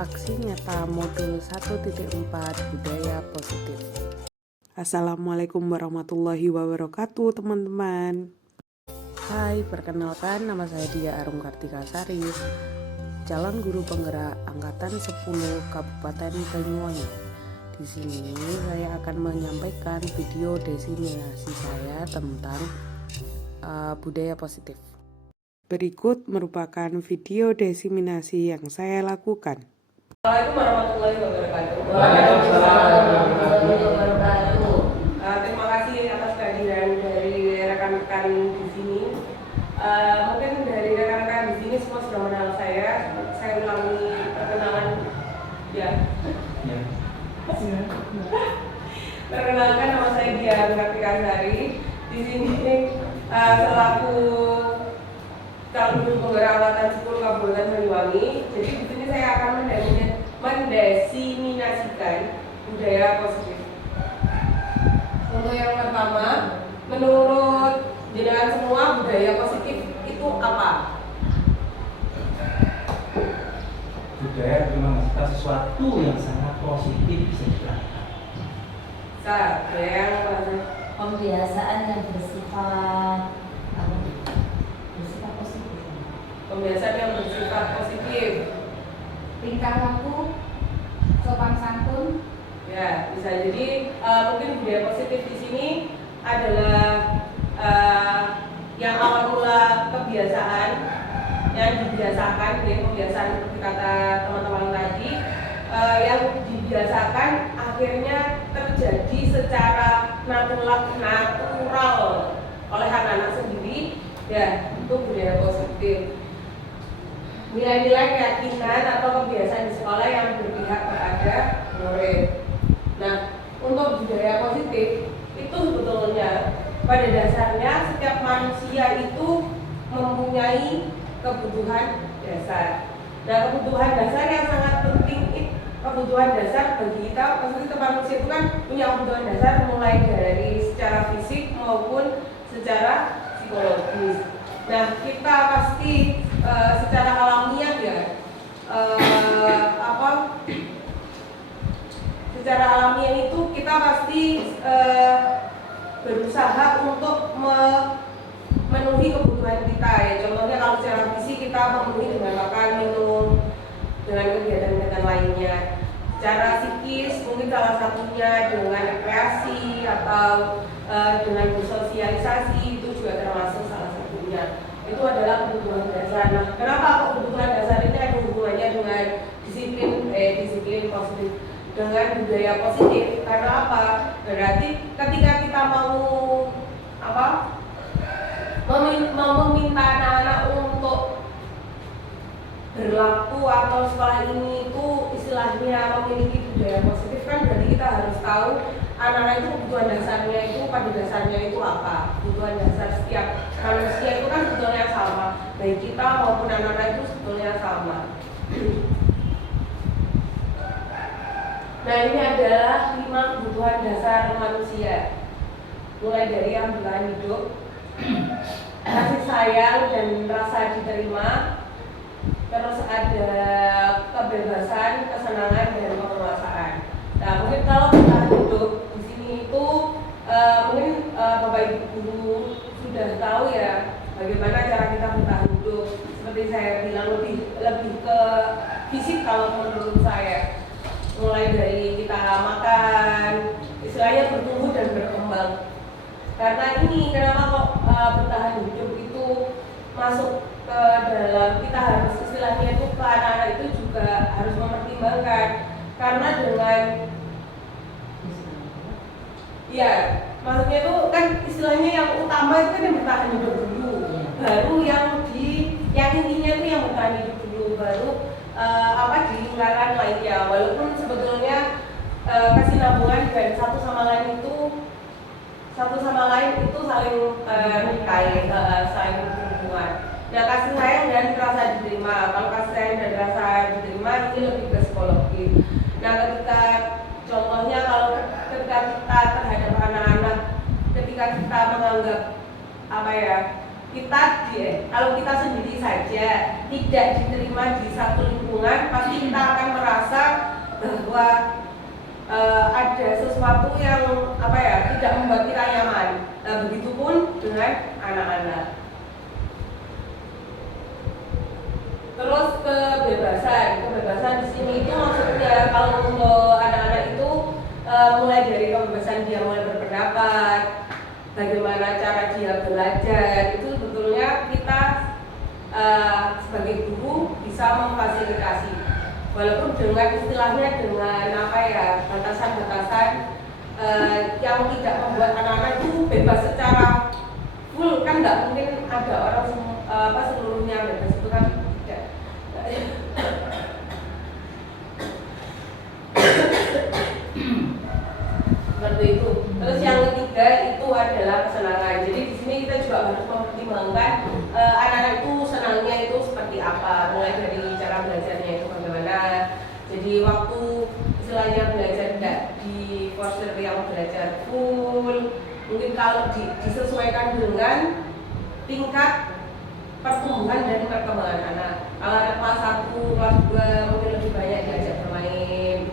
Aksi nyata modul 1.4 budaya positif. Assalamualaikum warahmatullahi wabarakatuh teman-teman. Hai, perkenalkan nama saya Dia Arum Kartika Sari, calon guru penggerak angkatan 10 Kabupaten Banyuwangi. Di sini saya akan menyampaikan video diseminasi saya tentang budaya positif. Berikut merupakan video diseminasi yang saya lakukan. Assalamualaikum warahmatullahi wabarakatuh. Waalaikumsalam warahmatullahi wabarakatuh. Terima kasih atas kehadiran dari rekan-rekan di sini. Mungkin dari rekan-rekan di sini semua sudah mengenal saya. Saya ulangi perkenalan. Ya. Perkenalkan, nama saya Dia Kartika Sari. Di sini selaku calon guru penggerak angkatan 10 Kabupaten Banyuwangi. Jadi di sini saya akan mendesimasikan budaya positif. Untuk yang pertama, menurut jenengan semua budaya positif itu apa? Budaya itu menghasilkan sesuatu yang sangat positif bisa dilakukan. Budaya yang Pembiasaan yang bersifat positif. Pembiasaan yang bersifat positif. Tingkah laku, sopan santun. Ya, bisa jadi mungkin budaya positif di sini adalah yang awal mula kebiasaan yang dibiasakan, kebiasaan seperti kata teman-teman tadi, yang dibiasakan akhirnya terjadi secara natural oleh anak-anak sendiri, ya itu budaya positif. Nilai-nilai keyakinan atau kebiasaan di sekolah yang berpihak kepada murid. Nah, untuk budaya positif itu sebetulnya pada dasarnya setiap manusia itu mempunyai kebutuhan dasar. Nah, kebutuhan dasar yang sangat penting, kebutuhan dasar bagi kita, maksudnya manusia itu kan punya kebutuhan dasar mulai dari secara fisik maupun secara psikologis. Nah, kita pasti secara alamiah ya, secara alamiah itu kita pasti berusaha untuk memenuhi kebutuhan kita ya. Contohnya kalau secara fisik kita memenuhi dengan makan, minum, dengan kegiatan-kegiatan lainnya. Secara psikis mungkin salah satunya dengan rekreasi atau dengan bersosialisasi, itu juga termasuk salah satunya. Itu adalah kebutuhan dasar. Nah, kenapa kebutuhan dasar ini ada hubungannya dengan disiplin positif, dengan budaya positif? Karena apa? Berarti ketika kita mau meminta anak-anak untuk berlaku atau sekolah ini itu istilahnya memiliki budaya positif, kan berarti kita harus tahu anak-anak itu kebutuhan dasarnya itu pada dasarnya itu apa. Kebutuhan dasar setiap manusia itu kan sebetulnya sama, baik kita maupun anak-anak itu sebetulnya sama. Nah, ini adalah 5 kebutuhan dasar manusia. Mulai dari yang bertahan hidup, kasih sayang dan rasa diterima, terus ada kebebasan, kesenangan dan penguasaan. Nah, mungkin kalau bertahan hidup di sini itu mungkin Bapak Ibu guru sudah tahu ya bagaimana cara kita bertahan hidup. Seperti saya bilang, lebih ke fisik kalau menurut saya. Mulai dari kita makan, istilahnya bertumbuh dan berkembang. Karena ini kenapa kok bertahan hidup itu masuk ke dalam, kita harus istilahnya itu ke anak-anak itu juga harus mempertimbangkan. Karena dengan ya, maksudnya itu kan istilahnya yang utama itu kan yang bertahan hidup dulu, baru yang intinya itu yang bertahan hidup dulu, baru di lingkaran lainnya. Walaupun sebetulnya kesinambungan dan satu sama lain itu saling terkait, saling berhubungan. Nah, kasih sayang dan rasa diterima. Kalau kasih sayang dan rasa diterima ini lebih ke psikologi. Nah, contohnya kalau ketika kita terhadap anak-anak, ketika kita menganggap kalau kita sendiri saja tidak diterima di satu lingkungan, pasti kita akan merasa bahwa ada sesuatu yang tidak membuat kita nyaman. Begitupun dengan anak-anak. Terus kebebasan di sini itu maksudnya kalau untuk anak-anak itu mulai dari kebebasan dia mulai berpendapat, bagaimana cara dia belajar, itu sebetulnya kita sebagai guru bisa memfasilitasi, walaupun dengan istilahnya dengan batasan-batasan yang tidak membuat anak-anak itu bebas secara full, kan nggak mungkin ada orang seluruhnya bebas, itu kan tidak. Seperti itu. Terus yang ketiga itu adalah kesenangan. Jadi di sini kita juga harus mempertimbangkan anak-anak itu senangnya itu seperti apa, mulai dari cara belajarnya itu bagaimana. Jadi waktu istilahnya belajar tidak di forsir yang belajar full, mungkin kalau disesuaikan dengan tingkat pertumbuhan dan perkembangan anak. Kalau anak kelas 1, kelas 2 mungkin lebih banyak diajak bermain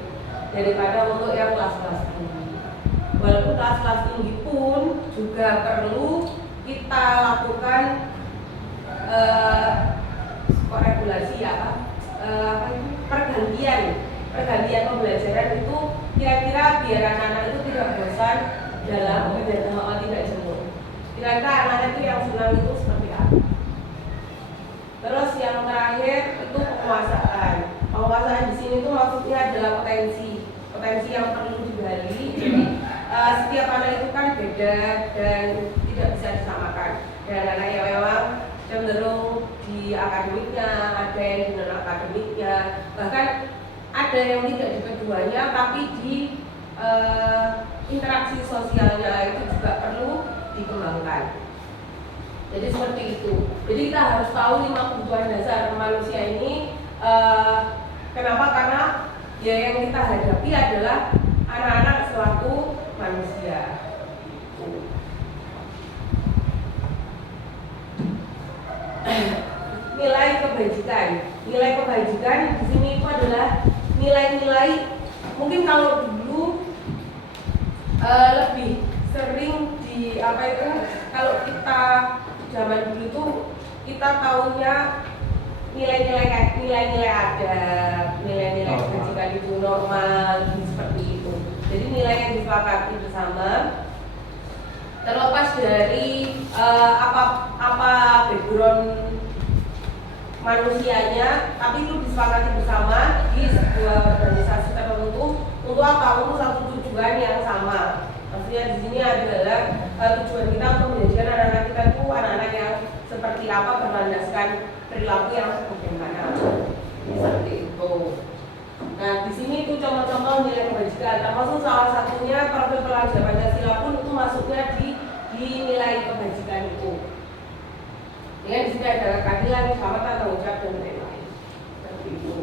daripada untuk yang kelas-kelas tinggi. Walaupun kelas-kelas tinggi pun juga perlu kita lakukan regulasi pergantian pembelajaran itu kira-kira biar anak-anak itu tidak bosan dalam tidak jenuh. Kira-kira anak-anak itu yang senang itu seperti apa? Terus yang terakhir itu penguasaan. Penguasaan di sini itu maksudnya adalah potensi yang perlu digali. Jadi setiap anak itu kan beda dan tidak bisa disamakan. Dan anak yang memang cenderung di akademiknya, ada yang di non akademiknya, bahkan ada yang tidak di keduanya, tapi di interaksi sosialnya itu juga perlu dikembangkan. Jadi seperti itu. Jadi kita harus tahu 5 kebutuhan dasar manusia ini. Kenapa? Karena ya yang kita hadapi adalah anak-anak selaku manusia. Nilai kebajikan di sini itu adalah nilai-nilai. Mungkin kalau dulu lebih sering kalau kita zaman dulu itu kita tahunya nilai-nilai adab, nilai-nilai kebajikan itu normal, seperti itu. Jadi nilai yang disepakati bersama, terlepas dari apa background manusianya, tapi itu disepakati bersama di sebuah organisasi tertentu untuk apa? Untuk satu tujuan yang sama. Maksudnya di sini adalah tujuan kita untuk menjadikan anak-anak kita itu anak-anak yang seperti apa, berlandaskan perilaku yang bagaimana. Seperti itu. Nah, di sini itu contoh-contoh nilai kebajikan. Termasuk salah satunya profil pelajar Pancasila pun itu masuknya di nilai kebajikan itu. Ya, di sini ada keadilan, keselamatan, tanggung jawab dan lain-lain. Seperti itu.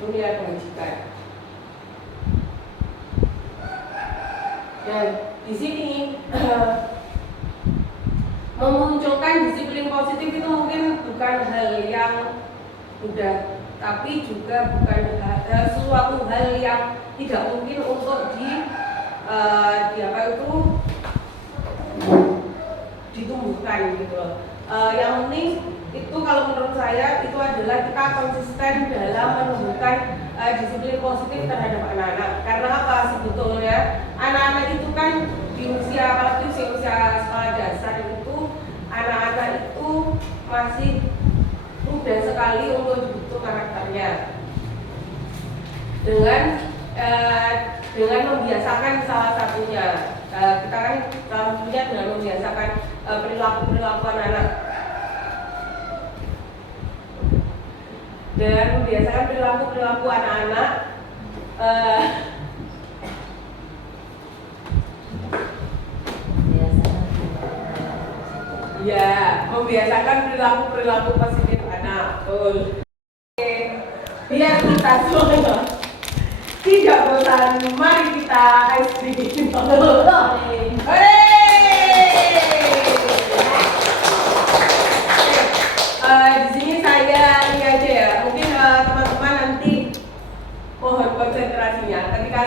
Itu nilai kebajikan. Dan di sini memunculkan disiplin positif itu mungkin bukan hal yang mudah, tapi juga bukan suatu hal yang tidak mungkin untuk ditumbuhkan gitu loh. Yang penting itu kalau menurut saya itu adalah kita konsisten dalam menumbuhkan disiplin positif terhadap anak-anak. Karena apa? Sebetulnya anak-anak itu kan di usia, apalagi usia sekolah dasar itu, anak-anak itu masih mudah sekali untuk dibentuk karakternya dengan membiasakan salah satunya. Kita kan salah satunya dengan membiasakan perilaku anak-anak. Dan membiasakan perilaku anak-anak ya, membiasakan perilaku positif anak. Betul. Biar kita semua tidak bosan, mari kita ice cream.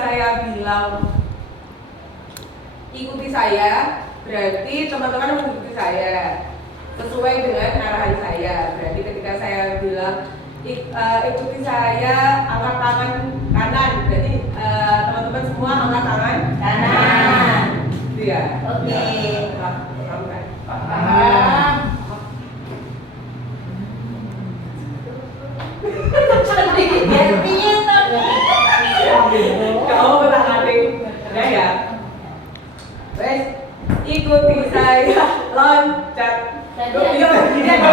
saya bilang ikuti saya, berarti teman-teman mengikuti saya sesuai dengan arahan saya. Berarti ketika saya bilang ikuti saya, angkat tangan kanan, berarti teman-teman semua angkat tangan Kanan. gitu ya. Oke. Paham kan? Paham. Kamu berangkating, udah ya. Wes, ikuti saya, loncat. Iya, begini aja.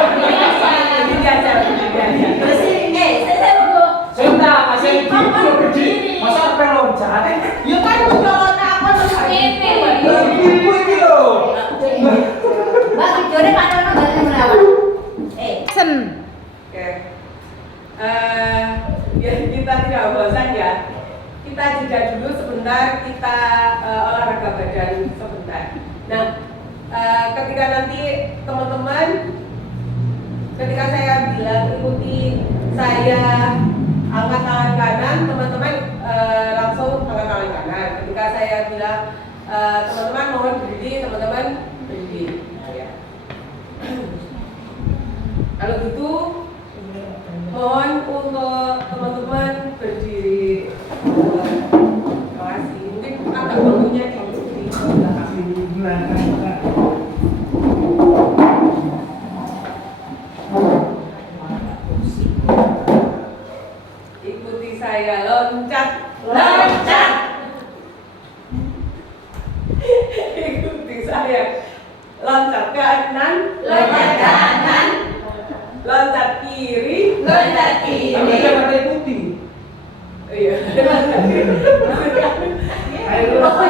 Saya mau Sudah, masih berdiri. Masa apa loncat? Ya kan udah apa terus Ini. Ibu ini loh. Mbak videonya mana nonton melawan? Sen. Oke. Biar kita tidak bosan ya. Kita jeda dulu sebentar, kita olahraga badan sebentar. Nah, ketika nanti teman-teman, ketika saya bilang ikuti saya angkat tangan kanan, teman-teman langsung angkat tangan kanan. Ketika saya bilang teman-teman mohon berdiri, teman-teman berdiri. Nah, ya. Kalau gitu, mohon untuk teman-teman berdiri. Terima kasih. Mungkin agak waktunya di belakang. Ikuti saya, loncat, loncat. Ikuti saya, loncat kanan, Loncat kanan. loncat kiri, Loncat kiri. Tapi dia pakai putih. Oh iya. Ayo. Oh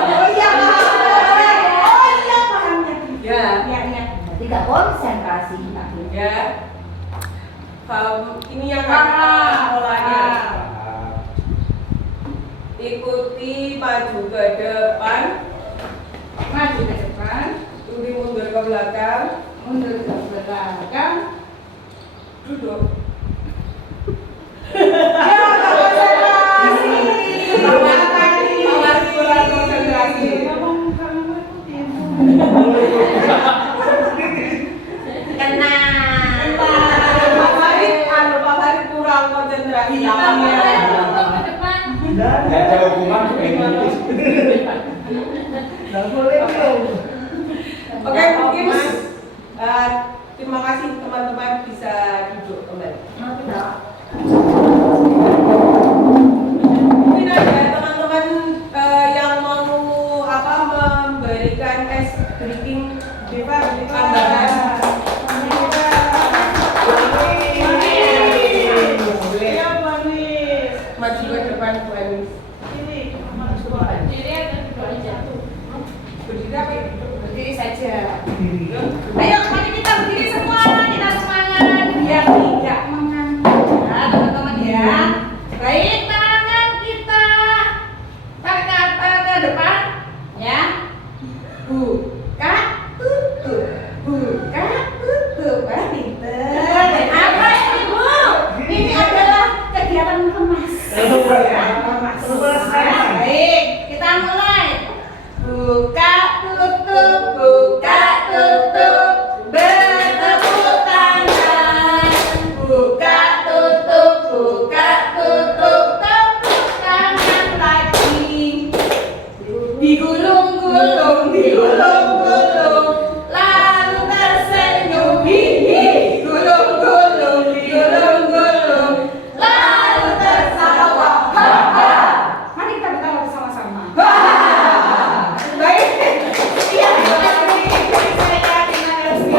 iya pahamnya. Ya, Ya. Tidak konsentrasi akhirnya. ya. Ini yang kata polanya. Ikuti maju ke depan, Maju ke depan, ikuti mundur ke belakang, mundur ke belakang. duduk. Mawar kurang konsentrasi. Kenal. Pak Farid kurang konsentrasi. Ke depan. Dan ada hubungan dengan Oke, mungkin terima kasih teman-teman bisa duduk kembali. Mungkin ada teman-teman yang mau memberikan tes breathing tambahan. Maju ke depan Bu Anis. Berdiri apa ya? Berdiri saja. Ayo, mari kita berdiri semua, kita semangat biar tidak mengantuk ya, teman-teman ya. Baik, tangan kita tarik ke depan, ya. Buka, tutup, buka, tutup. Pinter. Apa ini Bu? Ini adalah kegiatan lemas. Lemas. Baik, kita mulai. Buka, tutup, bertepuk tangan. Buka, tutup, tepuk tangan lagi. Digulung-gulung, lalu tersenyum, hihi. Gulung-gulung, lalu tertawa, ha-ha. Mari kita bertawa bersama-sama. Baik. Iya, terima kasih. Saya terima kasih.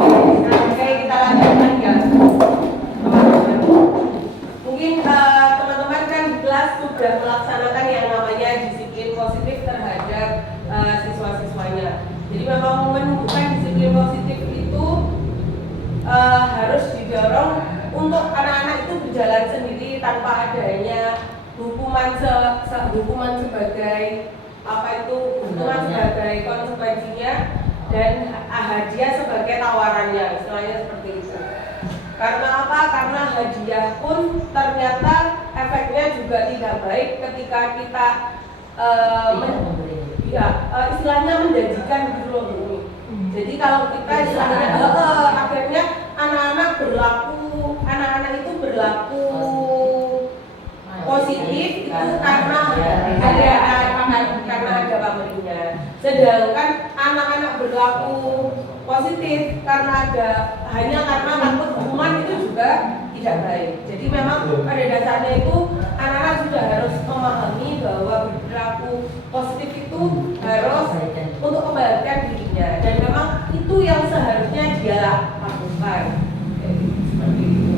Oke, kita lanjutkan ya. Teman-teman. Mungkin teman-teman kan di kelas sudah melaksanakan yang namanya disiplin positif terhadap siswa-siswanya. Jadi memang menunjukkan disiplin positif itu harus didorong untuk anak-anak itu berjalan sendiri tanpa adanya hukuman sebagai apa itu hukuman sebagai konsekuensinya dan hadiah sebagai tawarannya, istilahnya seperti itu. Karena apa? Karena hadiah pun ternyata efeknya juga tidak baik ketika kita istilahnya menjanjikan gitu loh Bu. Jadi kalau kita istilahnya akhirnya anak-anak itu berlaku positif itu karena ada pemberinya. Sedangkan anak-anak berlaku positif hanya karena takut hukuman itu juga tidak baik. Jadi memang pada dasarnya itu anak-anak sudah harus memahami bahwa berlaku positif itu harus untuk kebaikan dirinya dan memang itu yang seharusnya dia lakukan. Seperti itu.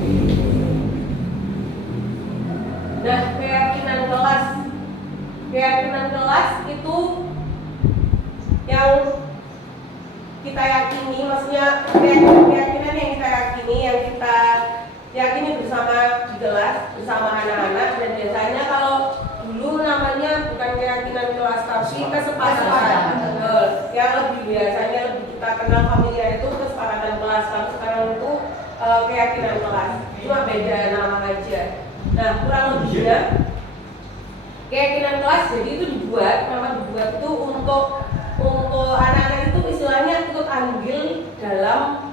Nah, keyakinan kelas itu yang kita yakini, maksudnya keyakinan yang kita yakini bersama di kelas bersama anak-anak, dan biasanya kalau dulu namanya bukan keyakinan kelas tapi kesepakatan. Yang biasanya lebih kita kenal familiar itu kesepakatan kelas, kalau sekarang itu keyakinan kelas, cuma beda nama aja. Nah, kurang lebihnya keyakinan kelas jadi itu dibuat itu untuk anak-anak itu istilahnya ikut andil dalam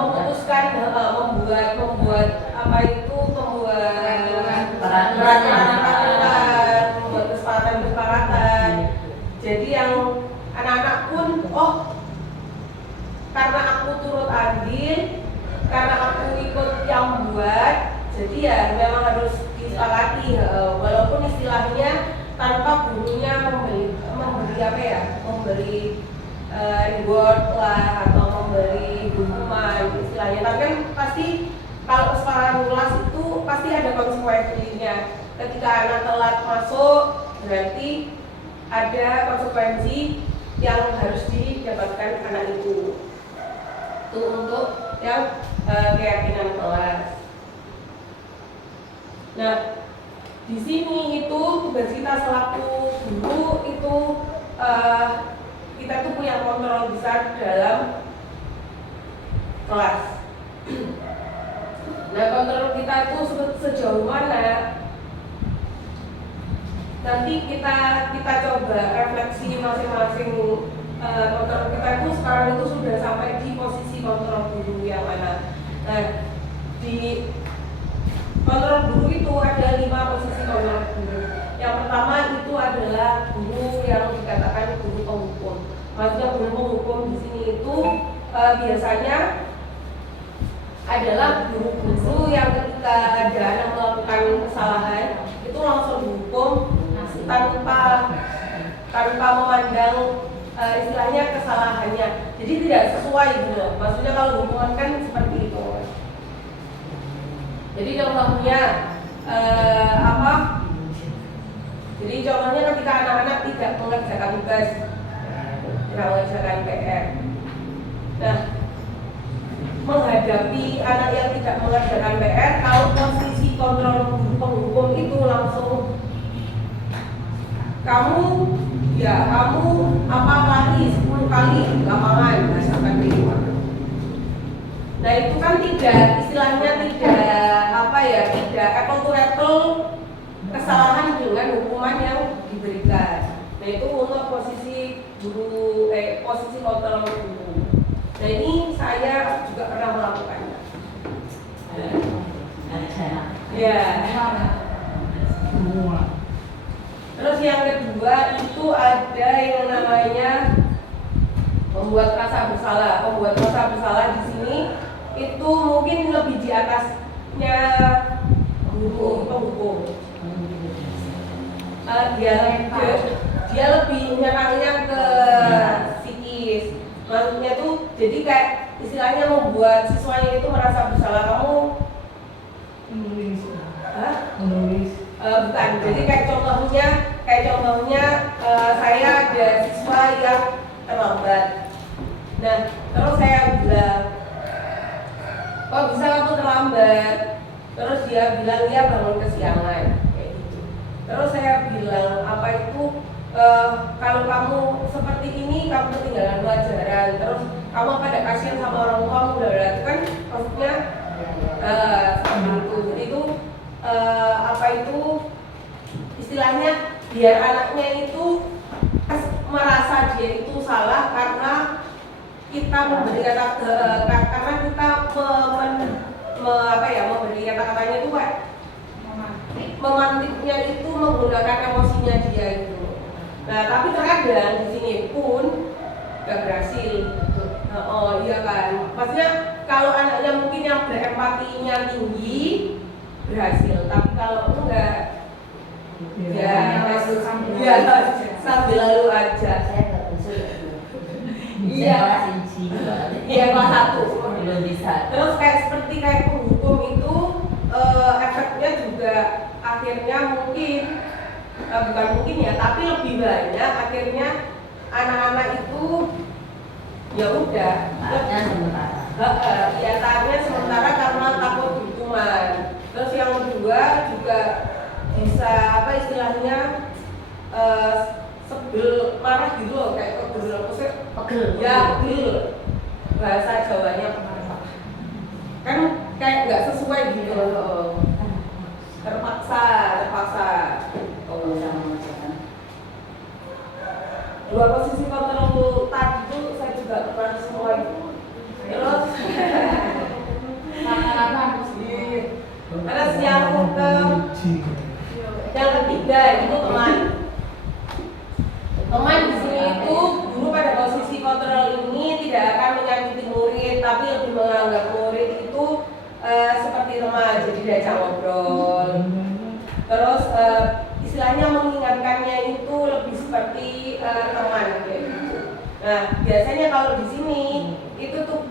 memutuskan membuat peraturan, membuat kesepakatan. Jadi yang anak-anak pun karena aku turut andil, karena aku ikut yang buat, jadi ya memang harus disepakati, walaupun istilahnya tanpa gurunya memberi reward lah atau memberi hukuman istilahnya, tapi kan pasti kalau kesepakatan kelas itu pasti ada konsekuensinya. Ketika anak telat masuk berarti ada konsekuensi yang harus didapatkan anak itu untuk yang keyakinan kelas. Nah, di sini itu tugas kita selaku guru itu kita tuh punya kontrol besar dalam kelas. Nah, kontrol kita itu sejauh mana? Nanti kita coba refleksi masing-masing. Kontrol kita itu sekarang itu sudah sampai di posisi kontrol guru yang mana? Nah, di kontrol guru itu ada 5 posisi kontrol guru. Yang pertama itu adalah guru yang dikatakan guru penghukum. Maksudnya guru penghukum di sini itu biasanya adalah guru-guru yang ketika ada anak melakukan kesalahan itu langsung dihukum tanpa memandang istilahnya kesalahannya. Jadi tidak sesuai gitu. Maksudnya kalau hukuman kan seperti itu. Jadi contohnya Jadi contohnya ketika anak-anak tidak mengerjakan tugas, tidak mengerjakan PR. Nah, menghadapi anak yang tidak mengerjakan PR, kalau posisi kontrol penghukum itu langsung kamu lari 10 kali di lapangan, misalkan gitu. Nah, itu kan istilahnya tidak apple to apple kesalahan dengan hukuman yang diberikan. Nah, itu untuk posisi kontrol guru. Nah, ini saya juga pernah melakukannya. Ya. Terus yang kedua itu ada yang namanya membuat rasa bersalah. Membuat rasa bersalah di sini itu mungkin lebih di atasnya penghukum. Dia lebih nyerangnya ke psikis. Maksudnya tuh jadi kayak istilahnya membuat siswanya itu merasa bersalah. Kamu menulis? Bukan. Jadi kayak contohnya saya ada siswa yang terlambat. Nah, terus saya bilang, kok bisa kamu terlambat? Terus dia bilang dia bangun kesiangan. Terus saya bilang, kalau kamu seperti ini, kamu ketinggalan pelajaran. Terus kamu pada kasihan sama orang tua kamu, itu kan maksudnya seperti itu. Jadi itu biar anaknya itu merasa dia itu salah karena kita memberi karena kita memberi kata-katanya itu kayak memantiknya itu menggunakan emosinya dia gitu. Nah tapi terkadang di sini pun gak berhasil. Oh iya kan, maksudnya kalau anaknya mungkin yang berempatinya tinggi berhasil, tapi kalau enggak ya sambil lalu aja. Saya nggak bisa. Iya. Iya kelas 1 Belum bisa. Terus seperti penghukum itu efeknya juga akhirnya mungkin bukan mungkin ya, tapi lebih banyak akhirnya anak-anak itu ya udah Taatnya sementara. ya taatnya sementara karena takut hukuman. Terus yang kedua juga bisa apa istilahnya sebel marah gitu loh, kayak pegel apa sih? Pegel. Ya pegel, bahasa Jawanya kan kayak nggak sesuai gitu loh, terpaksa. Oh, sama macam. Dua posisi kontrol tadi itu saya juga pernah semua itu. Terus terus yang ketiga itu teman. Teman di sini itu guru pada posisi kontrol ini tidak akan menyakiti murid, tapi lebih menganggap murid itu seperti teman, jadi diajak ngobrol. Terus istilahnya mengingatkannya itu lebih seperti teman kayak gitu. Nah biasanya kalau di sini itu tuh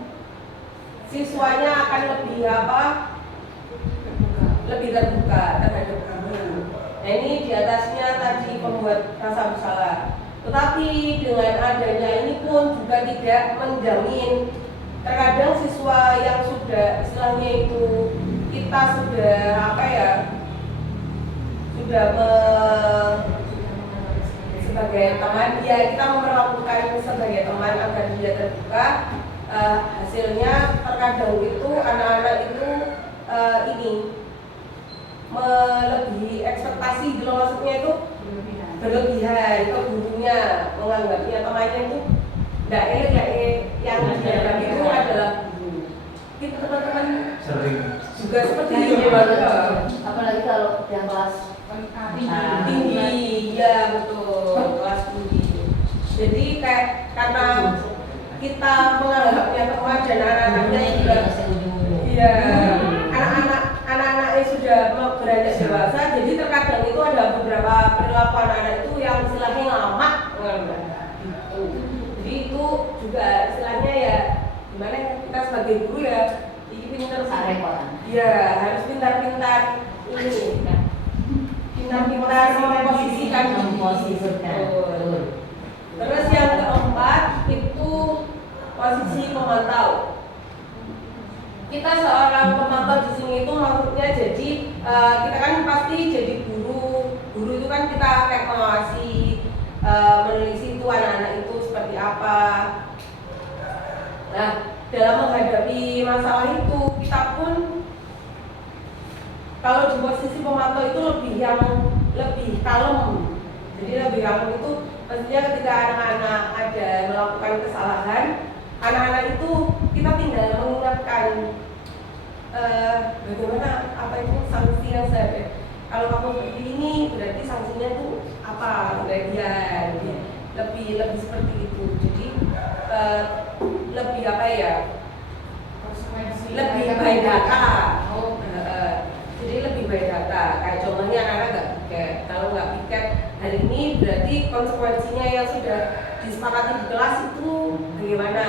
siswanya akan lebih lebih terbuka terhadap guru. Nah ini di atasnya tadi membuat rasa bersalah. Tetapi dengan adanya ini pun juga tidak menjamin. Terkadang siswa yang sudah istilahnya itu kita sudah sebagai teman, ya kita memperlakukan sebagai teman agar dia terbuka. Hasilnya terkadang itu anak-anak itu melebihi ekspektasi gitu, maksudnya itu berlebihan ke gurunya, menganggapnya temannya itu tidak yang dihadapi itu adalah guru. Itu teman-teman Sering. juga seperti ini baru. Apalagi kalau yang kelas Tinggi, ya betul, kelas tinggi. Jadi kayak karena kita menganggapnya teman dan anak-anaknya juga, iya, anak-anaknya sudah beranjak dewasa, jadi terkadang itu ada beberapa perilaku anak-anak itu yang istilahnya lama, gitu. Jadi itu juga istilahnya ya gimana ya, kita sebagai guru ya, ini pintar sih, ya harus pintar-pintar ini. Pintar-pintar memposisikan. Terus yang keempat itu posisi pemantau. Kita seorang pemantau di sini itu maksudnya jadi kita kan pasti jadi guru. Guru itu kan kita kayak mengawasi, meneliti itu anak-anak itu seperti apa. Nah, dalam menghadapi masalah itu kita pun kalau di posisi pemantau itu lebih kalem. Jadi lebih kalem itu maksudnya ketika anak-anak ada melakukan kesalahan, anak-anak itu kita tinggal mengingatkan bagaimana apa itu sanksi yang seharusnya. Kalau kamu seperti ini berarti sanksinya itu apa? Bagian lebih seperti itu. Jadi lebih apa ya? Lebih baik data. Jadi lebih baik data. Kayak contohnya anak-anak nggak piket. Kalau nggak piket hari ini berarti konsekuensinya yang sudah disepakati di kelas itu bagaimana?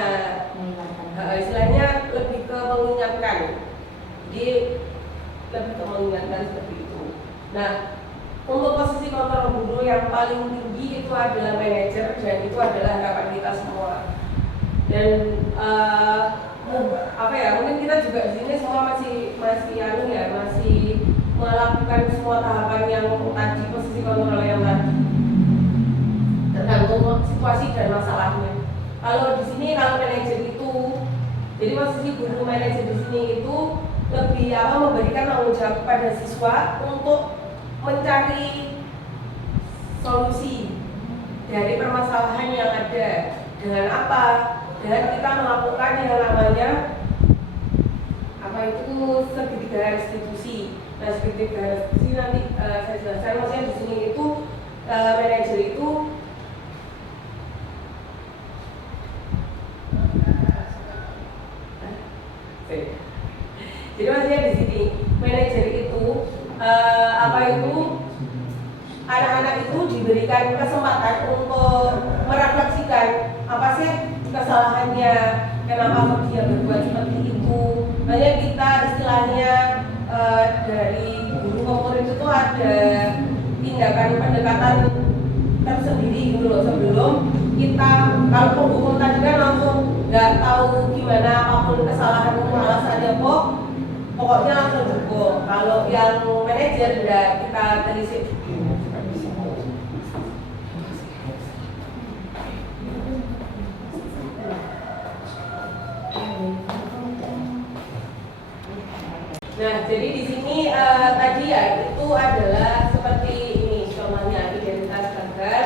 Istilahnya lebih ke mengingatkan. Jadi lebih ke mengingatkan seperti itu. Nah, untuk posisi kontrol guru yang paling tinggi itu adalah manajer, dan itu adalah harapan kita semua. Dan mungkin kita juga di sini semua masih melakukan semua tahapan yang tadi, posisi kontrol yang tadi, tergantung situasi dan masalahnya. Kalau di sini kalau manajer itu, jadi posisi guru manajer di sini itu lebih memberikan tanggung jawab kepada siswa untuk mencari solusi dari permasalahan yang ada. Dengan apa? Dengan kita melakukan yang namanya apa itu segitiga restitusi. Nah, segitiga restitusi nanti saya jelaskan. Maksudnya di sini itu manajer itu jadi maksudnya di sini manajer itu apa itu anak-anak itu diberikan kesempatan untuk merefleksikan apa sih kesalahannya, kenapa dia berbuat seperti itu. Makanya kita istilahnya dari guru komponen itu ada tindakan pendekatan tersendiri gitu loh, sebelum kita, kalau penghukum tadi kan langsung nggak tahu gimana apapun kesalahanmu alasannya kok, pokoknya langsung hukum. Kalau yang manajer udah kita telisik. Nah, jadi di sini tadi ya itu adalah seperti ini contohnya identitas gagal.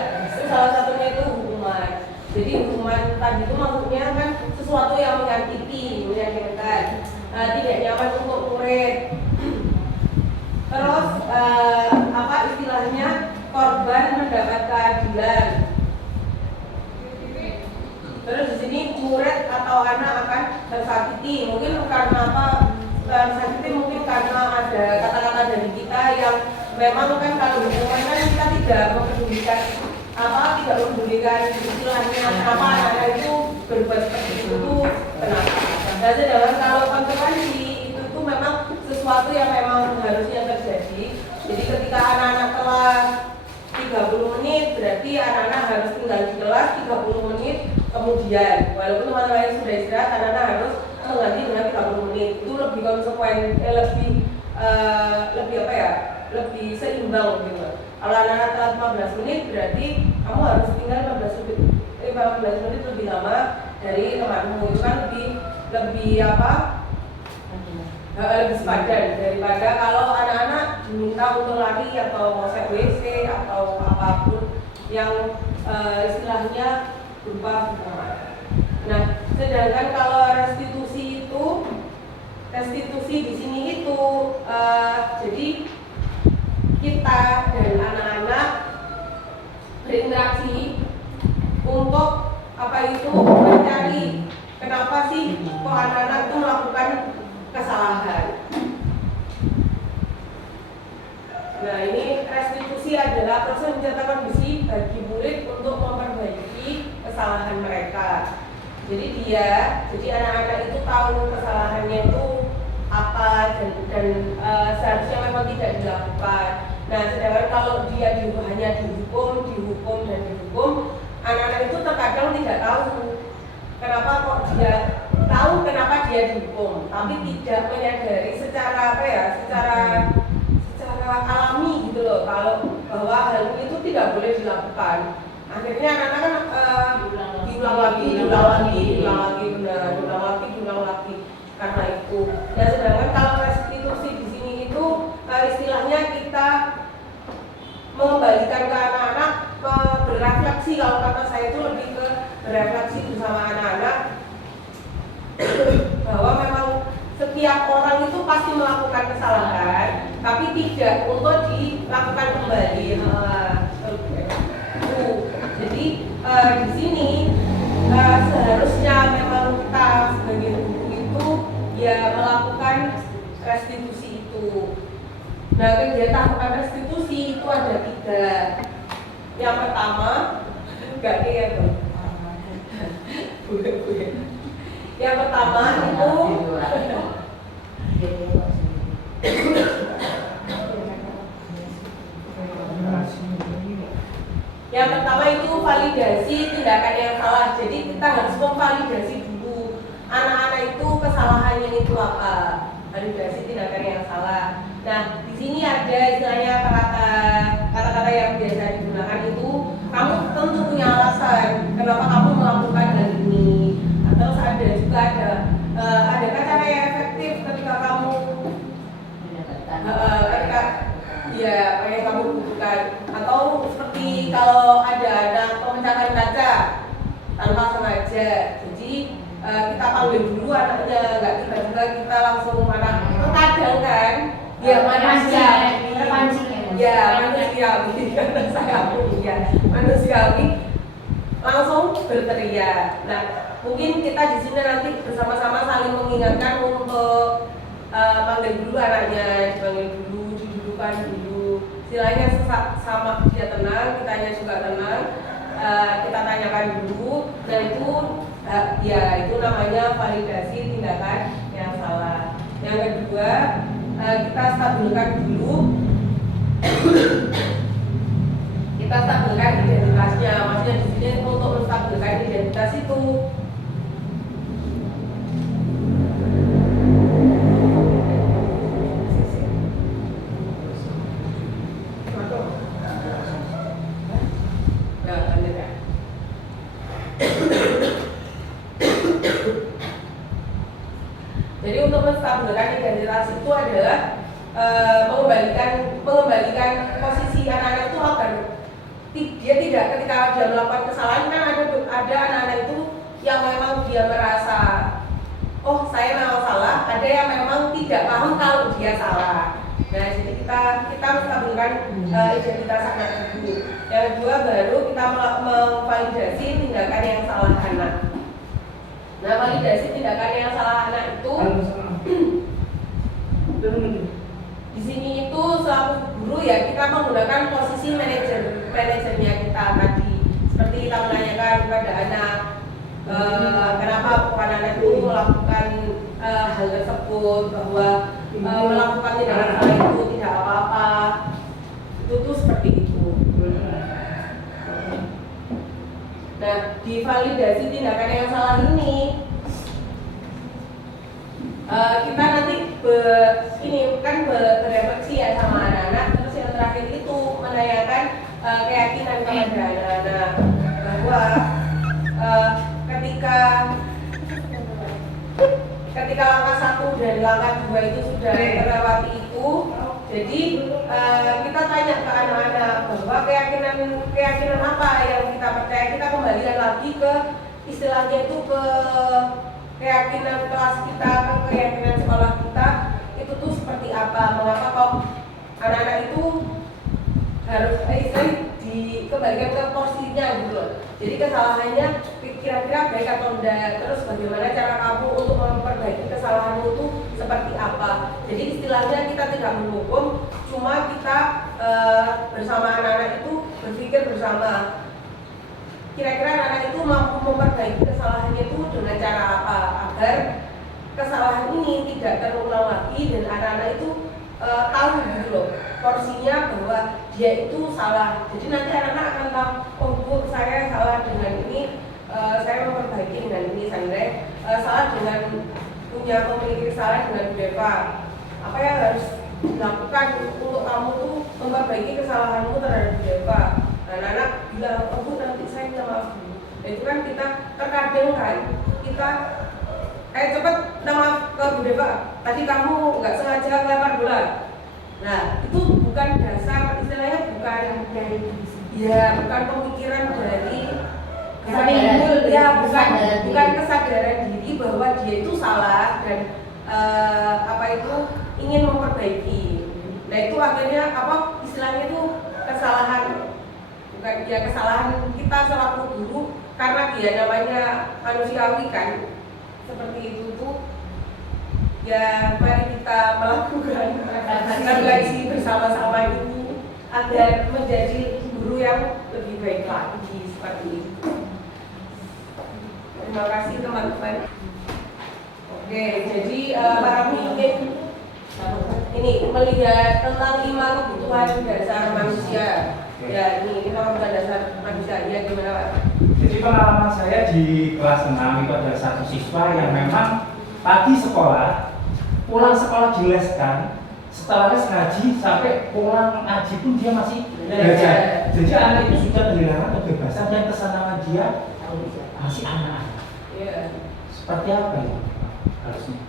Salah satunya itu hukuman. Jadi hukuman tadi itu maksudnya kan sesuatu yang menyakiti, menyakitkan, tidak nyaman untuk murid. Terus apa istilahnya korban mendapat keadilan. Terus di sini murid atau anak akan tersakiti. Mungkin karena apa? Tersakiti mungkin karena ada kata-kata dari kita yang memang kan kalau hukuman kan kita tidak mempedulikan tidak mempedulikan istilahnya kenapa anak-anak itu berbuat seperti itu kenapa. Dan sedangkan kalau konsekuensi itu memang sesuatu yang memang harusnya terjadi. Jadi ketika anak-anak telah 30 menit berarti anak-anak harus tinggal di kelas 30 menit kemudian, walaupun teman-teman sudah istirahat, anak-anak harus mengganti dengan 30 menit. Itu lebih konsekuen, lebih apa ya, lebih seimbang gitu. Kalau anak-anak telat 15 menit berarti kamu harus tinggal 15 menit lebih lama dari temanmu. Itu kan lebih apa, lebih sepadan daripada kalau anak-anak diminta untuk lari atau ngosek WC atau apapun yang istilahnya berupa hukuman. Nah, sedangkan kalau restitusi di sini itu jadi kita dan anak-anak berinteraksi untuk apa itu mencari kenapa sih kok anak-anak itu melakukan kesalahan. Nah, ini restitusi adalah proses mencetakkan kondisi bagi murid untuk memperbaiki kesalahan mereka. Jadi anak-anak itu tahu kesalahannya itu apa dan seharusnya memang tidak dilakukan. Nah, sedangkan kalau dia hanya dihukum, anak-anak itu terkadang tidak tahu kenapa kok dia tahu kenapa dia dihukum, tapi tidak menyadari secara alami gitu loh, kalau bahwa hal itu tidak boleh dilakukan. Akhirnya anak-anak kan diulang lagi karena itu. Dan sedangkan kalau restitusi di sini itu istilahnya kita mengembalikan ke anak-anak berefleksi. Kalau kata saya itu lebih ke berefleksi bersama anak-anak bahwa memang setiap orang itu pasti melakukan kesalahan, tapi tidak untuk dilakukan kembali. Jadi di sini seharusnya memang kita sebagai guru itu ya melakukan restitusi itu. Nah, kegiatan restitusi itu ada 3. Yang pertama, enggak ya tuh. Yang pertama itu validasi tindakan yang salah. Jadi kita harus memvalidasi dulu anak-anak itu kesalahannya itu apa, validasi tindakan yang salah. Nah, di sini ada istilahnya kata-kata yang biasa digunakan itu, kamu tentu punya alasan kenapa kamu melakukan hal ini. Terus ada juga ada juga kita langsung marah. Kadang kan, ya manusia, terpancing ya manusiawi karena saya punya manusiawi langsung berteriak. Nah, mungkin kita di sini nanti bersama-sama saling mengingatkan untuk panggil dulu anaknya, dipanggil dulu, didudukan dulu. Istilahnya sama dia tenang, kitanya juga tenang. Kita tanyakan dulu, dan itu ya itu namanya validasi tindakan yang salah. Yang kedua, kita stabilkan dulu. Kita stabilkan identitasnya. Maksudnya di sini untuk menstabilkan identitas itu jadi untuk menstabilkan identitas itu adalah mengembalikan posisi anak-anak itu agar dia tidak, ketika dia melakukan kesalahan, kan ada anak-anak itu yang memang dia merasa oh saya memang salah, ada yang memang tidak paham kalau dia salah. Nah, jadi kita menstabilkan identitas anak dulu. Yang kedua baru kita memvalidasi tindakan yang salah anak. Nah, validasi tindakan yang salah anak itu di sini itu selaku guru ya kita menggunakan posisi manajernya kita tadi, seperti kita menanyakan kepada anak kenapa anak itu melakukan hal tersebut, bahwa melakukan tindakan salah itu tidak apa-apa, itu tuh seperti itu. Nah, di validasi tindakan yang salah ini kita nanti berefleksi ya sama anak-anak. Terus yang terakhir itu menanyakan keyakinan kepada anak-anak bahwa ketika langkah 1 dan langkah 2 itu sudah terlewati itu, jadi kita tanya ke anak-anak bahwa keyakinan apa yang kita percaya. Kita kembalikan lagi ke istilahnya itu ke keyakinan kelas kita, keyakinan sekolah kita itu tuh seperti apa, mengapa kok anak-anak itu harus dikembalikan ke porsinya gitu loh. Jadi kesalahannya kira-kira baik atau enggak, terus bagaimana cara kamu untuk memperbaiki kesalahanmu itu seperti apa. Jadi istilahnya kita tidak menghukum, cuma kita bersama anak-anak itu berpikir bersama kira-kira anak itu mampu memperbaiki kesalahannya itu dengan cara apa agar kesalahan ini tidak terulang lagi dan anak-anak itu tahu gitu loh porsinya bahwa dia itu salah. Jadi nanti anak-anak akan tahu, oh Bu, saya salah dengan ini, saya memperbaiki dengan ini, saya salah dengan memiliki kesalahan dengan Bu Deva. Apa yang harus dilakukan untuk kamu tuh memperbaiki kesalahanmu terhadap Bu Deva? Anak-anak bilang, oh Bu, nanti saya minta maaf dulu. Nah, itu kan kita terkadang kan kita cepat minta maaf ke Bu Deva, tadi kamu nggak sengaja lempar bola. Nah, itu bukan dasar, istilahnya bukan pemikiran dari bukan kesadaran diri bahwa dia itu salah dan ingin memperbaiki. Nah, itu akhirnya istilahnya itu kesalahan, bukan kesalahan kita selaku guru, karena dia namanya manusiawi kan, seperti itu tuh. Ya, mari kita melakukan refleksi bersama-sama ini agar menjadi guru yang lebih baik lagi, seperti itu. Terima kasih teman-teman. Oke, jadi para pemimpin ini melihat tentang 5 kebutuhan dasar manusia. Ya, ini kebutuhan dasar manusia. Ya, gimana Pak? Jadi pengalaman saya di kelas 6 itu ada satu siswa yang memang pagi sekolah, pulang sekolah dileskan, setelah les ngaji sampai pulang ngaji pun dia masih belajar. Jadi anak itu sudah kehilangan kebebasan dan kesenangan dia masih anak-anak. Iya. Seperti apa ya harusnya?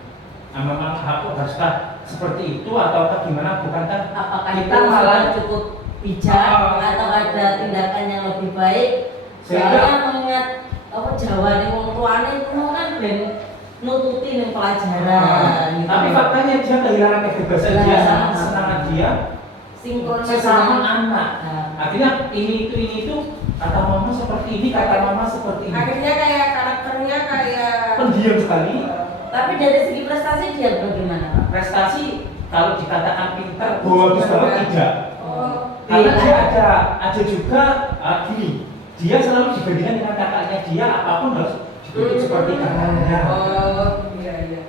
Memang aku haruskah seperti itu atau gimana? Bukankah apakah kita itu malah cukup bijak atau ada tindakan yang lebih baik? Sehingga Saya mengingat Jawa nih wong tuane itu kan ben nututin yang pelajaran. Nah, gitu. tapi faktanya dia kehilangan kebebasan dia, Nah, sama kesenangan dia sinkronnya sesama anak. Nah, Akhirnya ini itu kata mama seperti ini, kata mama seperti ini. Akhirnya kayak karakternya kayak Pendiam sekali. tapi dari segi prestasi dia bagaimana, Pak? Prestasi kalau dikatakan pintar, bagus banget tidak. oh Karena dia ada juga gini, dia selalu dibandingkan dengan kakaknya dia, apapun harus dituntut seperti kakaknya. oh iya.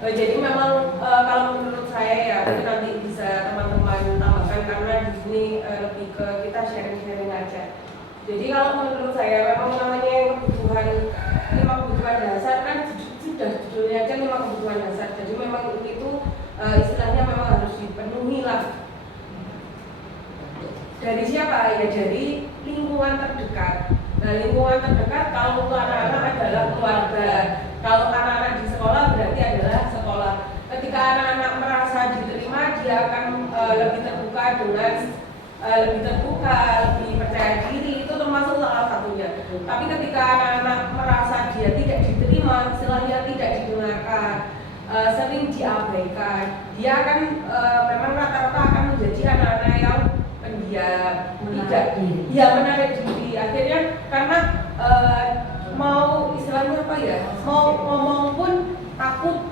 Jadi memang kalau menurut saya ya mungkin nanti bisa teman-teman tambahkan karena di sini lebih ke kita sharing-sharing aja. Jadi kalau menurut saya memang namanya yang lima kebutuhan dasar kan sudah judulnya aja 5 kebutuhan dasar. Jadi memang itu istilahnya memang harus dipenuhi lah. Dari siapa? Ya dari lingkungan terdekat. Nah lingkungan terdekat kalau untuk anak-anak adalah keluarga. Kalau anak-anak di sekolah berarti adalah sekolah. Ketika anak-anak merasa diterima, dia akan lebih terbuka dengan lebih terbuka, lebih percaya diri. Itu termasuk salah satunya. Tapi ketika anak-anak merasa dia tidak diterima, istilahnya tidak didengarkan, sering diabaikan, dia akan memang rata-rata akan menjadi anak-anak yang pendiam, tidak ya menarik diri. Akhirnya karena mau istilahnya apa ya, mau ngomong pun takut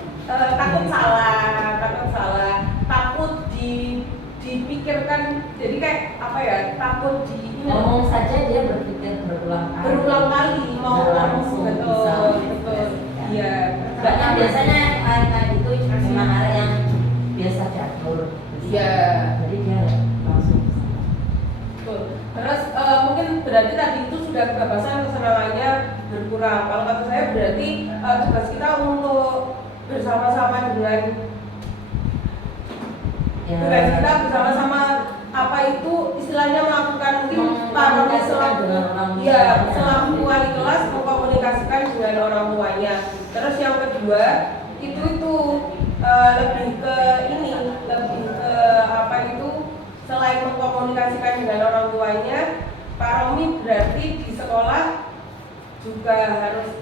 salah, takut dipikirkan, jadi kayak apa ya, takut Ngomong saja dia berpikir berulang kali mau langsung betul iya. Bahkan biasanya kayak gitu memang ada yang biasa catur. Iya. Jadi dia langsung bisa. Betul. Terus mungkin berarti tadi itu sudah kebebasan kesenangannya berkurang. Kalau kata saya berarti tugas kita untuk bersama-sama dengan tugas kita bersama-sama apa itu istilahnya melakukan mungkin para selaku wali kelas mengkomunikasikan dengan orang tuanya. Terus yang kedua itu lebih ke apa itu selain mengkomunikasikan dengan orang tuanya, Pak Romi berarti di sekolah juga harus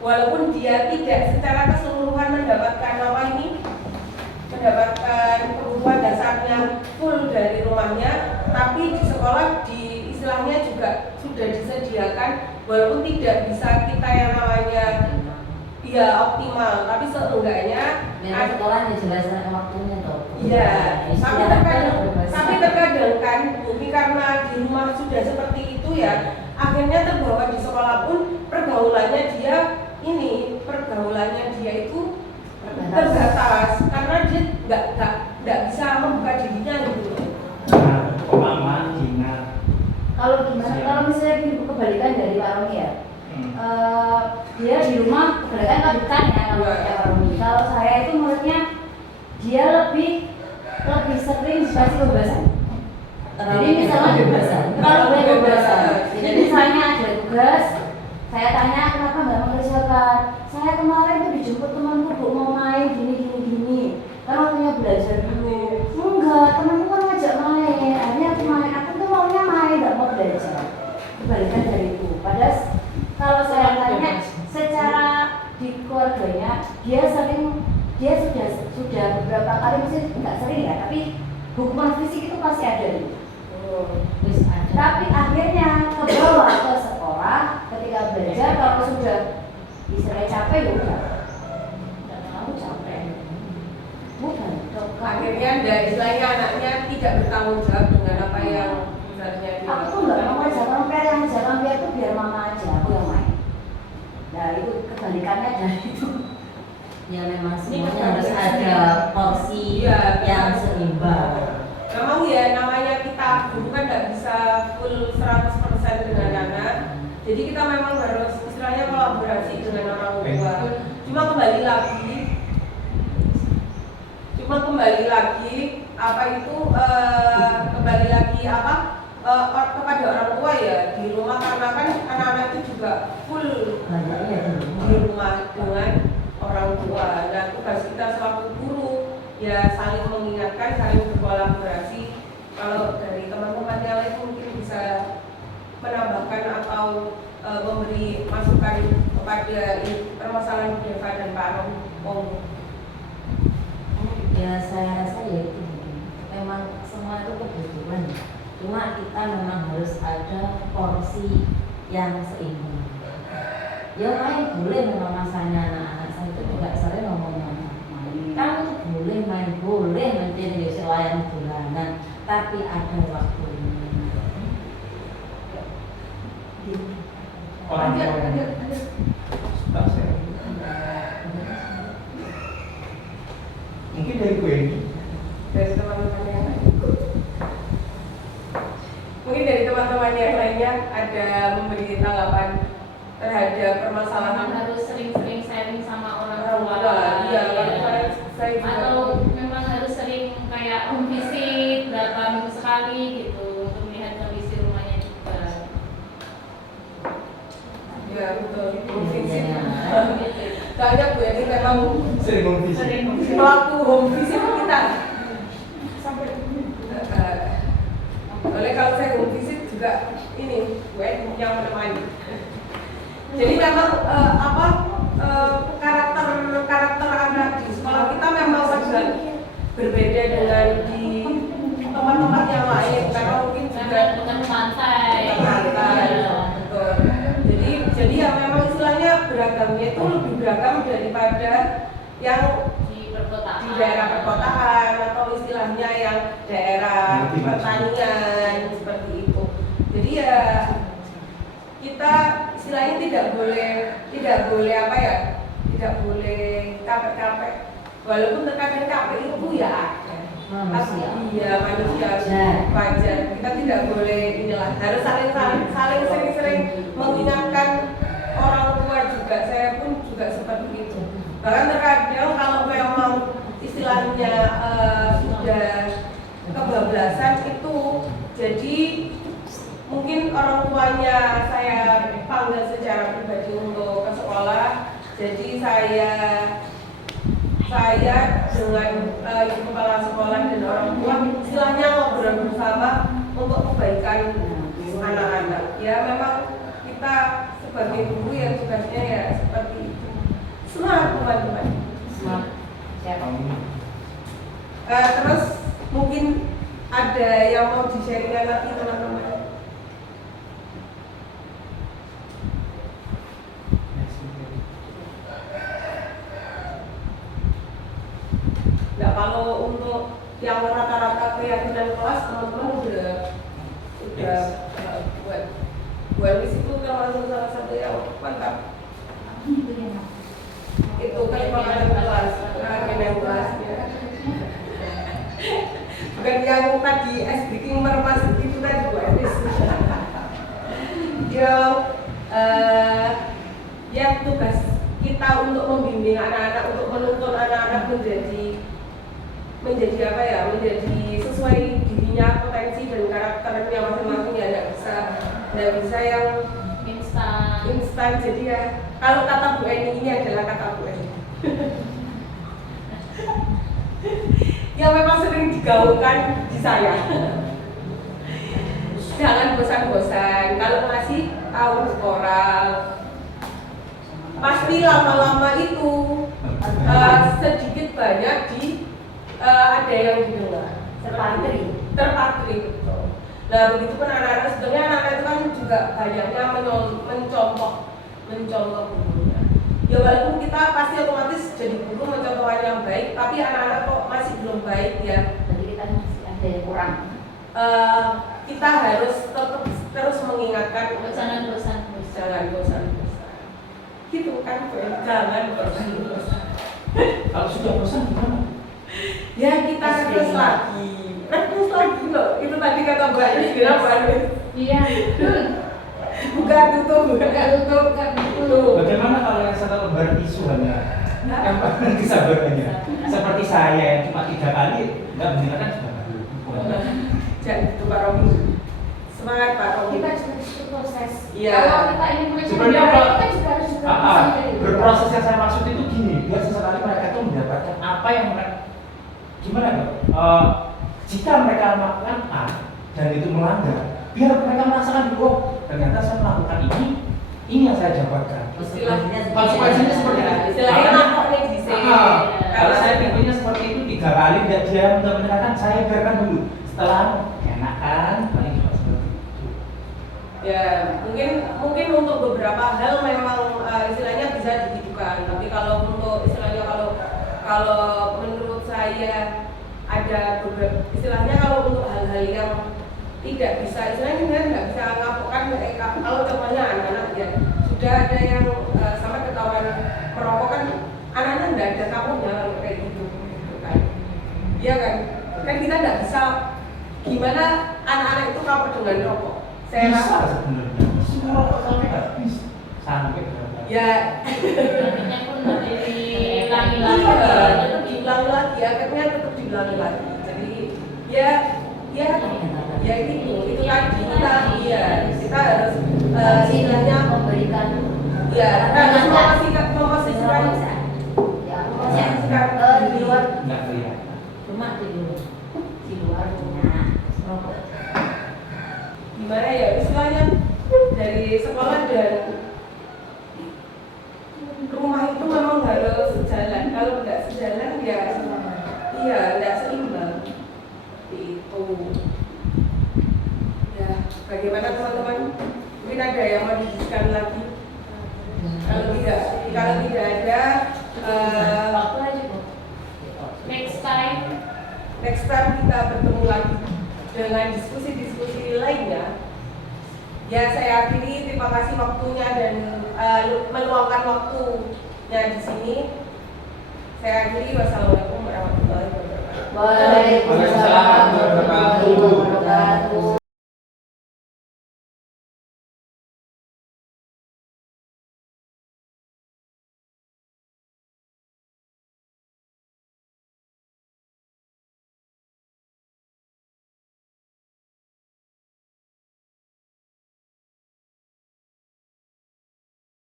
walaupun dia tidak secara keseluruhan mendapatkan kebutuhan dasarnya full dari rumahnya, tapi di sekolah di istilahnya juga sudah disediakan walaupun tidak bisa kita yang namanya ya optimal, tapi seenggaknya sekolah dijelaskan waktunya toh. Iya, tapi terkadang kan Bumi karena di rumah sudah seperti itu ya, akhirnya terbawa di sekolah pun pergaulannya dia itu terbatas karena dia nggak bisa membuka dirinya gitu. Nah, pemahaman ingat. Kalau gimana? Kalau misalnya gini, kebalikan dari Pak Romi ya. Dia di rumah kebalikan kebukan ya kalau Pak Romi. Kalau saya itu menurutnya dia lebih sering dikasih kebebasan. Jadi misalnya kebebasan. Jadi misalnya ada tugas, saya tanya kenapa nggak mengerjakan. Saya kemarin tuh dijemput temanku bu mau main gini. Kan waktunya belajar dulu. Enggak, temanku kan ngajak main. Akhirnya aku main. Aku tuh maunya main, nggak mau belajar. Kebalikan dari itu. Padahal kalau saya tanya secara di keluarganya, dia sudah beberapa kali, mungkin nggak sering ya, tapi hukuman fisik itu pasti ada nih. Tapi akhirnya kebawa ke sekolah ketika belajar, kalau sudah istilahnya capek ya udah nggak tahu capek bukan Akhirnya ada istilahnya anaknya tidak bertanggung jawab dengan apa yang sebenarnya dia aku tuh nggak mau mengerjakan PR, yang mengerjakan PR itu biar mama aja, aku yang main. Nah itu kebalikannya dari itu. Ya memang semuanya harus ada porsi yang seimbang. Memang ya namanya kita guru kan nggak bisa full 100% dengan anak. Jadi kita memang harus istilahnya kolaborasi dengan orang tua. Cuma kembali lagi kepada orang tua ya di rumah, karena kan anak-anak itu juga full di rumah dengan orang tua. Nah tugas kita selaku guru ya saling mengingatkan, saling berkolaborasi. Kalau dari teman-teman yang lain mungkin bisa menambahkan atau memberi masukan kepada permasalahan Bu Deva dan Pak Romo? Ya saya rasa ya itu memang semua itu kebutuhan. Cuma kita memang harus ada porsi yang seimbang. Ya main boleh, memang masanya anak-anak saya itu juga sering ngomongnya main. Kamu tuh boleh main, boleh menjadi selayan bulanan, tapi ada waktunya. Orang tua tak saya. Mungkin dari gue ini. Dari teman-teman yang lain. Mungkin dari teman-teman yang lainnya ada memberi tanggapan terhadap permasalahan Memang harus sering-sering sharing sama orang orang tua. tua. Iya, kalau saya juga. Atau memang harus sering kayak home visit berapa minggu sekali gitu untuk melihat kondisi rumahnya juga. Ya betul. Home visit. Soalnya Bu Yani memang Sering ngomong pelaku home visit kita. Oleh kalau saya home visit juga ini Bu Yani yang menemani. Jadi memang karakter anak di sekolah kita memang agak berbeda dengan di tempat-tempat yang lain karena mungkin juga Dengan santai. betul. Jadi ya memang istilahnya beragamnya itu lebih beragam daripada yang Di perkotaan. di daerah perkotaan atau istilahnya yang daerah pertanian seperti itu. Jadi ya kita istilahnya tidak boleh apa ya, tidak boleh capek-capek. Walaupun terkadang capek itu ya ada. Manusia. Iya, manusia wajar. Kita tidak boleh inilah, harus saling sering-sering mengingatkan orang tua juga. Saya pun juga seperti itu. Bahkan terkadang kalau memang istilahnya sudah kebablasan itu, jadi mungkin orang tuanya saya panggil secara pribadi untuk ke sekolah. Jadi saya dengan ibu kepala sekolah dan orang tua istilahnya ngobrol bersama untuk kebaikan anak-anak. Ya memang kita sebagai guru yang tugasnya ya seperti itu. Semangat teman-teman. Terus mungkin ada yang mau di-sharingkan lagi teman-teman. Nah, kalau untuk yang rata-rata keyakinan kelas teman-teman udah buat itu termasuk salah satu yang mantap. Itu keyakinan kelas, keyakinan kelasnya. Bukan yang tadi es bikin mermas itu tadi buat ya tugas kita untuk membimbing anak-anak, untuk menuntun anak-anak menjadi apa ya, menjadi sesuai dirinya, potensi dan karakternya masing-masing ya, nggak bisa yang instan. Jadi ya kalau kata Bu Eni, ini adalah kata Bu Eni yang memang sering digaungkan di saya. Jangan bosan-bosan, kalau masih tahu oral pasti lama-lama itu sedikit banyak ada yang didengar terpatri betul. Nah begitu pun anak-anak, sebenarnya anak-anak itu kan juga banyaknya mencontoh gurunya. Ya walaupun kita pasti otomatis jadi guru mencontoh yang baik, tapi anak-anak kok masih belum baik ya. Jadi kita masih ada yang kurang. Kita harus tetap terus mengingatkan Jangan bosan. Gitu kan, jangan bosan. Kalau sudah bosan gimana? Ya kita terus lagi loh. Itu tadi kata Mbak Anies, kenapa Anies? Iya. Buka tutup. Bagaimana kalau yang satu lembar tisu hanya yang paling kesabarannya? Seperti saya yang cuma 3 kali nggak mendengarkan sudah bagus. Jangan itu Pak Romi. Semangat Pak Romi. Kita juga harus proses. Iya. Kalau kita ingin Sebenarnya menjadi kalau- kita juga harus proses. berproses yang saya maksud itu gini, biar sesekali mereka itu mendapatkan apa yang mereka gimana dok? Jika mereka melakukan A dan itu melanggar, biar mereka merasakan bahwa ternyata saya melakukan ini ini yang saya jabarkan. Konsekuensinya seperti itu. Istilahnya Makanya- nakok nih di sini. Kalau saya pikirnya seperti itu 3 kali tidak diam untuk menyerahkan, saya biarkan dulu. Setelah enak kan, paling juga seperti itu. Ya, mungkin untuk beberapa hal memang istilahnya bisa digitukan. Tapi kalau untuk istilahnya kalau menurut saya ada beberapa istilahnya kalau untuk hal-hal yang tidak bisa istilahnya kan nggak bisa ngapokkan kalau contohnya anak-anak ya sudah ada yang sampai ketahuan merokok kan anak-anak nggak ada kapoknya kalau kayak gitu kan. Iya kan kita nggak bisa gimana anak-anak itu kapok dengan rokok. Saya Bisa rasa sebenarnya. Semua rokok sampai habis. Sampai berapa? ya Akhirnya pun nanti diulangi iya, lagi. tetap diulangi lagi, akhirnya tetap diulangi lagi. Jadi ya itu tadi kita harus istilahnya memberikan ya kita harus memposisikan di luar Enggak kelihatan. Cuma di luar punya rokok. gimana ya istilahnya dari sekolah dan rumah itu memang harus sejalan. Kalau nggak sejalan ya nggak seimbang. Itu ya bagaimana teman-teman, mungkin ada yang mau didiskusikan lagi. Kalau tidak ada Waktu aja kok. next time kita bertemu lagi dengan diskusi-diskusi lainnya. Ya saya akhiri, terima kasih waktunya dan meluangkan waktunya di sini. Saya akhiri, wassalamualaikum warahmatullahi wabarakatuh. Waalaikumsalam warahmatullahi wabarakatuh.